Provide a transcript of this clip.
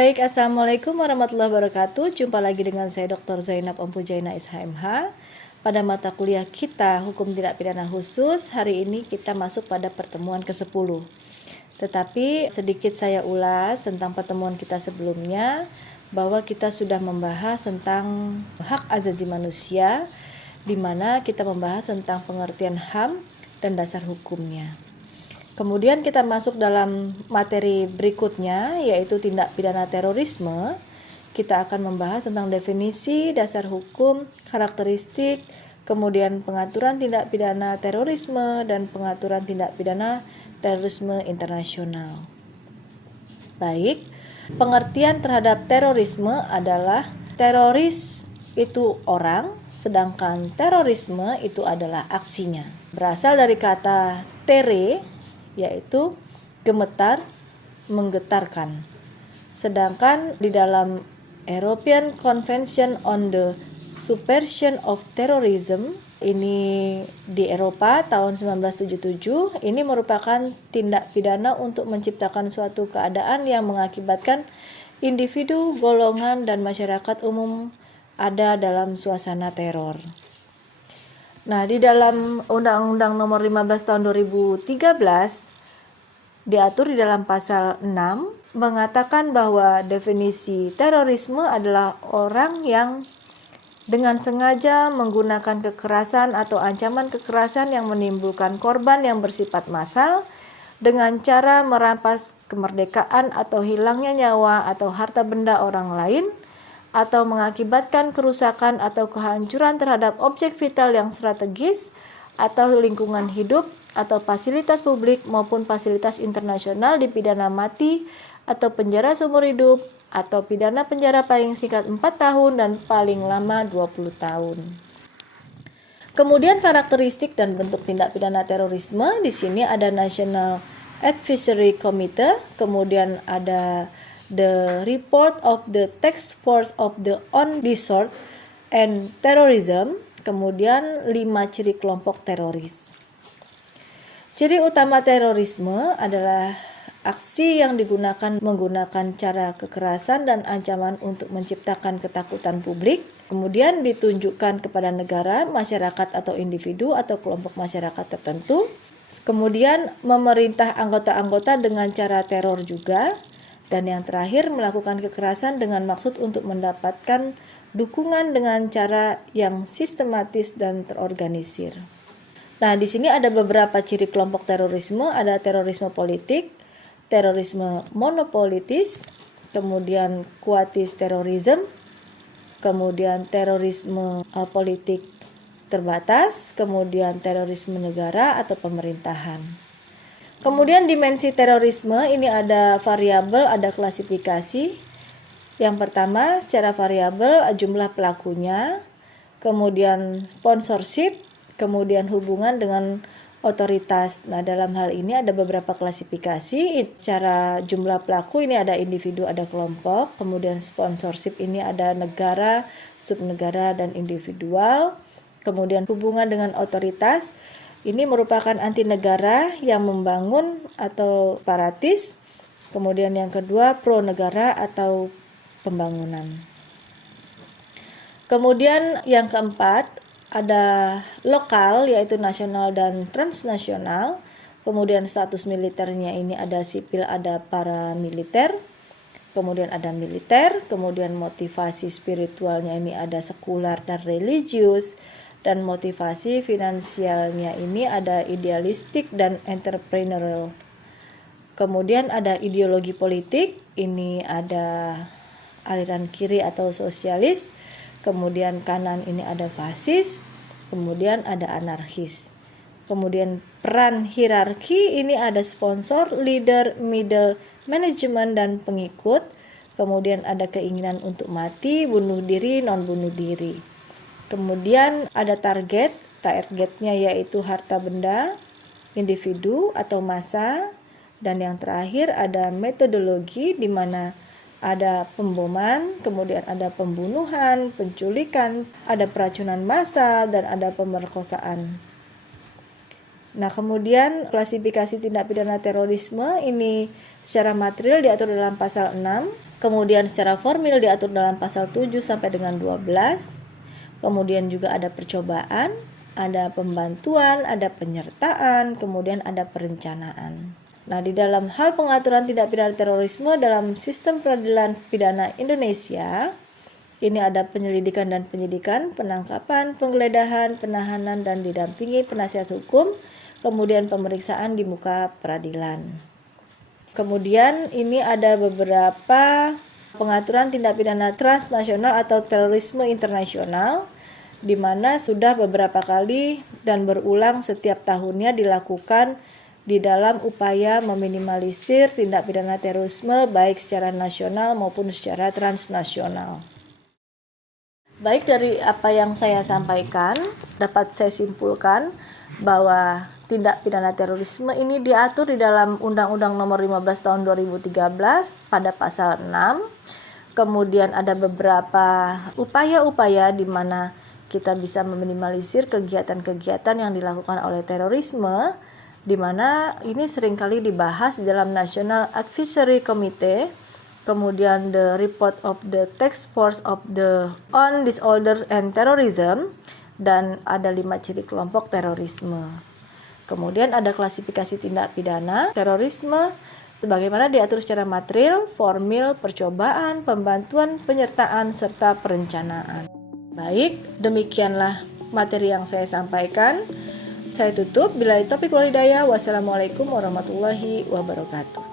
Baik, Assalamualaikum warahmatullahi wabarakatuh. Jumpa lagi dengan saya Dr. Zainab Ompujaina SHMH. Pada mata kuliah kita Hukum Tindak Pidana Khusus, hari ini kita masuk pada pertemuan ke-10. Tetapi sedikit saya ulas tentang pertemuan kita sebelumnya, bahwa kita sudah membahas tentang hak asasi manusia, di mana kita membahas tentang pengertian HAM dan dasar hukumnya. Kemudian kita masuk dalam materi berikutnya, yaitu tindak pidana terorisme. Kita akan membahas tentang definisi, dasar hukum, karakteristik, kemudian pengaturan tindak pidana terorisme, dan pengaturan tindak pidana terorisme internasional. Baik, pengertian terhadap terorisme adalah teroris itu orang, sedangkan terorisme itu adalah aksinya. Berasal dari kata tere, yaitu gemetar, menggetarkan. Sedangkan di dalam European Convention on the Suppression of Terrorism, ini di Eropa tahun 1977, ini merupakan tindak pidana untuk menciptakan suatu keadaan yang mengakibatkan individu, golongan, dan masyarakat umum ada dalam suasana teror. Nah, di dalam Undang-Undang Nomor 15 Tahun 2013 diatur di dalam pasal 6 mengatakan bahwa definisi terorisme adalah orang yang dengan sengaja menggunakan kekerasan atau ancaman kekerasan yang menimbulkan korban yang bersifat massal dengan cara merampas kemerdekaan atau hilangnya nyawa atau harta benda orang lain, atau mengakibatkan kerusakan atau kehancuran terhadap objek vital yang strategis atau lingkungan hidup atau fasilitas publik maupun fasilitas internasional, dipidana mati atau penjara seumur hidup atau pidana penjara paling singkat 4 tahun dan paling lama 20 tahun. Kemudian karakteristik dan bentuk tindak pidana terorisme, di sini ada National Advisory Committee, kemudian ada the report of the task force of the on disorder and terrorism, kemudian 5 ciri kelompok teroris. Ciri utama terorisme adalah aksi yang digunakan menggunakan cara kekerasan dan ancaman untuk menciptakan ketakutan publik, kemudian ditunjukkan kepada negara, masyarakat atau individu atau kelompok masyarakat tertentu, kemudian memerintah anggota-anggota dengan cara teror juga, dan yang terakhir melakukan kekerasan dengan maksud untuk mendapatkan dukungan dengan cara yang sistematis dan terorganisir. Nah, di sini ada beberapa ciri kelompok terorisme, ada terorisme politik, terorisme monopolitis, kemudian quatis terorisme, kemudian terorisme politik terbatas, kemudian terorisme negara atau pemerintahan. Kemudian dimensi terorisme ini ada variabel, ada klasifikasi. Yang pertama secara variabel jumlah pelakunya, kemudian sponsorship, kemudian hubungan dengan otoritas. Nah, dalam hal ini ada beberapa klasifikasi. Secara jumlah pelaku ini ada individu, ada kelompok, kemudian sponsorship ini ada negara, subnegara, dan individual. Kemudian hubungan dengan otoritas ini merupakan anti negara yang membangun atau separatis. Kemudian yang kedua pro negara atau pembangunan. Kemudian yang keempat ada lokal, yaitu nasional dan transnasional. Kemudian status militernya ini ada sipil, ada paramiliter. Kemudian ada militer. Kemudian motivasi spiritualnya ini ada sekular dan religius. Dan motivasi finansialnya ini ada idealistik dan entrepreneurial. Kemudian ada ideologi politik, ini ada aliran kiri atau sosialis, kemudian kanan ini ada fasis, kemudian ada anarkis. Kemudian peran hierarki ini ada sponsor, leader, middle, manajemen, dan pengikut. Kemudian ada keinginan untuk mati, bunuh diri, non bunuh diri. Kemudian ada targetnya yaitu harta benda, individu atau massa, dan yang terakhir ada metodologi di mana ada pemboman, kemudian ada pembunuhan, penculikan, ada peracunan massal, dan ada pemerkosaan. Nah, kemudian klasifikasi tindak pidana terorisme ini secara material diatur dalam pasal 6. Kemudian secara formil diatur dalam pasal 7 sampai dengan 12. Kemudian juga ada percobaan, ada pembantuan, ada penyertaan, kemudian ada perencanaan. Nah, di dalam hal pengaturan tindak pidana terorisme dalam sistem peradilan pidana Indonesia, ini ada penyelidikan dan penyidikan, penangkapan, penggeledahan, penahanan, dan didampingi penasihat hukum, kemudian pemeriksaan di muka peradilan. Kemudian ini ada beberapa pengaturan tindak pidana transnasional atau terorisme internasional, di mana sudah beberapa kali dan berulang setiap tahunnya dilakukan di dalam upaya meminimalisir tindak pidana terorisme baik secara nasional maupun secara transnasional. Baik, dari apa yang saya sampaikan, dapat saya simpulkan bahwa tindak pidana terorisme ini diatur di dalam Undang-Undang Nomor 15 Tahun 2013 pada pasal 6. Kemudian ada beberapa upaya-upaya di mana kita bisa meminimalisir kegiatan-kegiatan yang dilakukan oleh terorisme, di mana ini seringkali dibahas di dalam National Advisory Committee, kemudian the report of the Task Force on Disorders and Terrorism, dan ada 5 ciri kelompok terorisme. Kemudian ada klasifikasi tindak pidana terorisme, sebagaimana diatur secara material, formil, percobaan, pembantuan, penyertaan, serta perencanaan. Baik, demikianlah materi yang saya sampaikan. Saya tutup. Billahi taufiq wal hidayah. Wassalamualaikum warahmatullahi wabarakatuh.